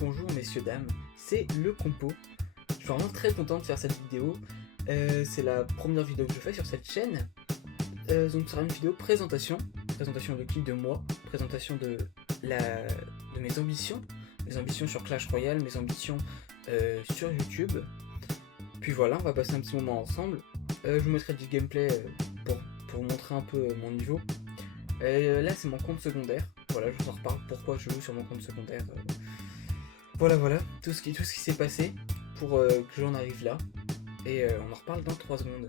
bonjour messieurs dames, c'est le Compo. Je suis vraiment très content de faire cette vidéo. C'est la première vidéo que je fais sur cette chaîne. Donc ce sera une vidéo présentation de qui, de moi, présentation de mes ambitions sur Clash Royale, mes ambitions sur YouTube. Puis voilà, on va passer un petit moment ensemble. Je vous mettrai du gameplay pour vous montrer un peu mon niveau. Là c'est mon compte secondaire. Voilà, je vous en reparle pourquoi je joue sur mon compte secondaire. Voilà, tout ce qui s'est passé pour que j'en arrive là. Et on en reparle dans 3 secondes.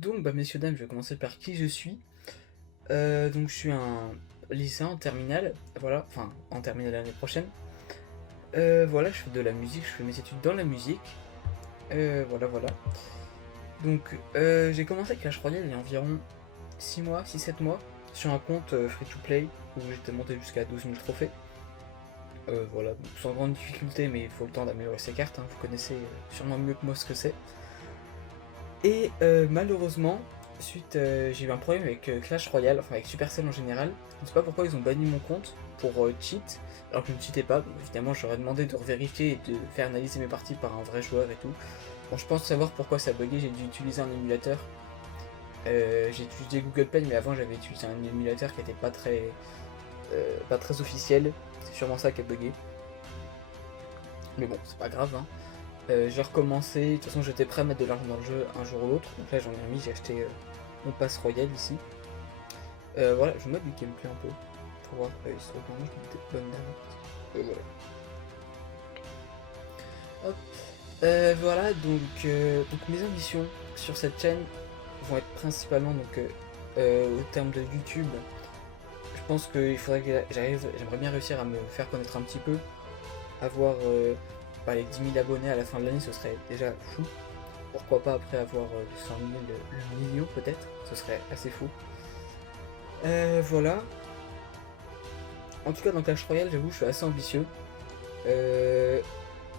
Donc, messieurs, dames, je vais commencer par qui je suis. Donc, je suis un lycéen en terminale. Voilà, enfin, en terminale l'année prochaine. Voilà, je fais de la musique, je fais mes études dans la musique. Voilà. Donc, j'ai commencé avec Clash Royale il y a environ 6-7 mois. Sur un compte free-to-play où j'étais monté jusqu'à 12 000 trophées. Voilà, sans grande difficulté, mais il faut le temps d'améliorer ses cartes, hein. Vous connaissez sûrement mieux que moi ce que c'est. Et malheureusement, j'ai eu un problème avec Clash Royale, enfin avec Supercell en général. Je ne sais pas pourquoi ils ont banni mon compte pour cheat, alors que je ne cheatais pas. Bon, évidemment, j'aurais demandé de revérifier et de faire analyser mes parties par un vrai joueur et tout. Bon, je pense savoir pourquoi ça a bugué, j'ai dû utiliser un émulateur. J'ai utilisé Google Play, mais avant j'avais utilisé un émulateur qui n'était pas très officiel. C'est sûrement ça qui a bugué. Mais bon, c'est pas grave, hein. J'ai recommencé, de toute façon j'étais prêt à mettre de l'argent dans le jeu un jour ou l'autre, donc là j'en ai remis, j'ai acheté mon pass royal ici. Voilà, je vais mettre du gameplay un peu, pour voir, histoire de mettre des bonnes dames. Voilà. Hop. Voilà, donc mes ambitions sur cette chaîne vont être principalement au terme de YouTube. Je pense qu'il faudrait que j'aimerais bien réussir à me faire connaître un petit peu, avoir les 10 000 abonnés à la fin de l'année, ce serait déjà fou. Pourquoi pas après avoir 100 000 millions peut-être, ce serait assez fou. Voilà. En tout cas dans Clash Royale, j'avoue, je suis assez ambitieux.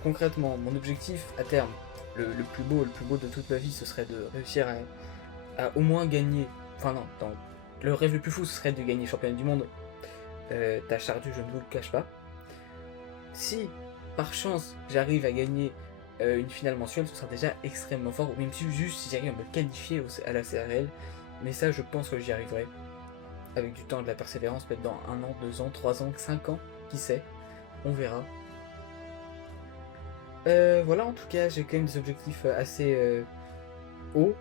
Concrètement, mon objectif à terme, le plus beau de toute ma vie, ce serait de réussir à au moins gagner. Enfin non, le rêve le plus fou, ce serait de gagner championnat du monde. Tâche ardue, je ne vous le cache pas. Si par chance j'arrive à gagner une finale mensuelle, ce sera déjà extrêmement fort, ou même si j'arrive à me qualifier à la CRL, mais ça je pense que j'y arriverai, avec du temps et de la persévérance, peut-être dans 1 an, 2 ans, 3 ans, 5 ans, qui sait, on verra. Voilà, en tout cas j'ai quand même des objectifs assez hauts,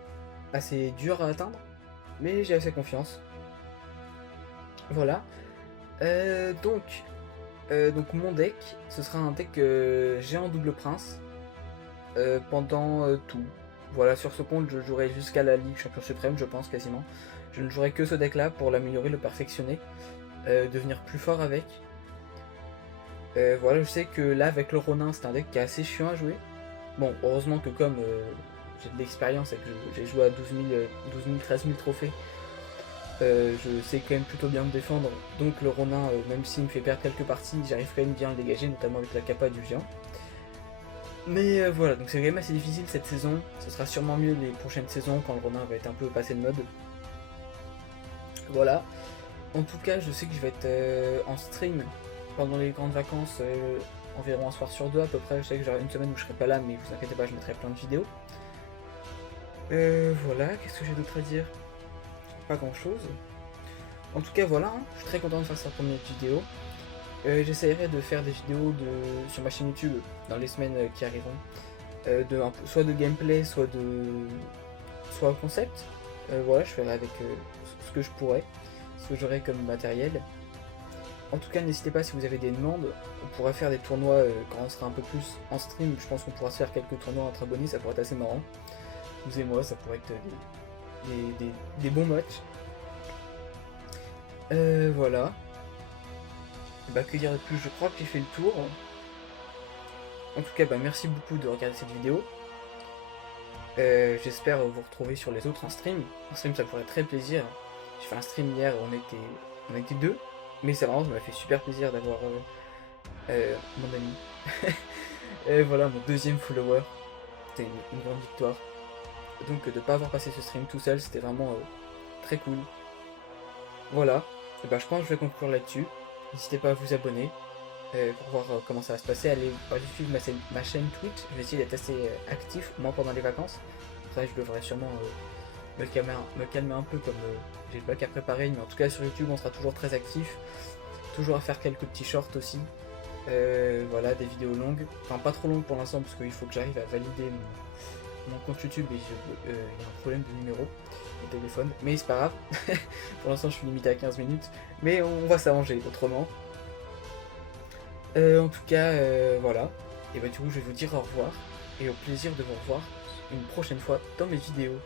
assez durs à atteindre, mais j'ai assez confiance. Voilà. Donc mon deck, ce sera un deck géant double prince pendant tout. Voilà, sur ce compte, je jouerai jusqu'à la Ligue Champion Suprême, je pense, quasiment. Je ne jouerai que ce deck-là pour l'améliorer, le perfectionner, devenir plus fort avec. Voilà, je sais que là, avec le Ronin, c'est un deck qui est assez chiant à jouer. Bon, heureusement que comme j'ai de l'expérience et que j'ai joué à 12 000, 13 000 trophées, je sais quand même plutôt bien me défendre, donc le Ronin, même s'il me fait perdre quelques parties, j'arrive quand même bien à le dégager, notamment avec la capa du géant. Mais voilà, donc c'est quand même assez difficile cette saison, ce sera sûrement mieux les prochaines saisons quand le Ronin va être un peu passé de mode. Voilà, en tout cas je sais que je vais être en stream pendant les grandes vacances, environ un soir sur 2 à peu près. Je sais que j'aurai une semaine où je serai pas là, mais vous inquiétez pas, je mettrai plein de vidéos. Voilà, qu'est-ce que j'ai d'autre à dire? Pas grand chose. En tout cas voilà, hein, je suis très content de faire cette première vidéo. J'essaierai de faire des vidéos sur ma chaîne YouTube dans les semaines qui arriveront. Soit de gameplay, soit concept. Voilà, je ferai avec ce que je pourrais, ce que j'aurai comme matériel. En tout cas, n'hésitez pas si vous avez des demandes. On pourrait faire des tournois quand on sera un peu plus en stream. Je pense qu'on pourra se faire quelques tournois entre abonnés, ça pourrait être assez marrant. Vous et moi, ça pourrait être des bons matchs. Voilà. Que dire de plus, je crois que j'ai fait le tour. En tout cas, merci beaucoup de regarder cette vidéo. J'espère vous retrouver sur les autres en stream. En stream, ça me ferait très plaisir. J'ai fait un stream hier, on était 2. Mais c'est marrant, ça m'a fait super plaisir d'avoir mon ami. Voilà, mon 2e follower. C'était une grande victoire. Donc de ne pas avoir passé ce stream tout seul, c'était vraiment très cool. Voilà. Je pense que je vais conclure là-dessus. N'hésitez pas à vous abonner. pour voir comment ça va se passer. Allez suivre ma chaîne Twitch, je vais essayer d'être assez actif, moi pendant les vacances. Après je devrais sûrement me calmer un peu comme j'ai le bac à préparer, mais en tout cas sur YouTube on sera toujours très actif, toujours à faire quelques petits shorts aussi. Voilà, des vidéos longues, enfin pas trop longues pour l'instant parce qu'il faut que j'arrive à valider mon compte YouTube et il y a un problème de numéro de téléphone, mais c'est pas grave. Pour l'instant je suis limité à 15 minutes, mais on va s'arranger autrement. En tout cas, voilà. Et bah du coup je vais vous dire au revoir et au plaisir de vous revoir une prochaine fois dans mes vidéos.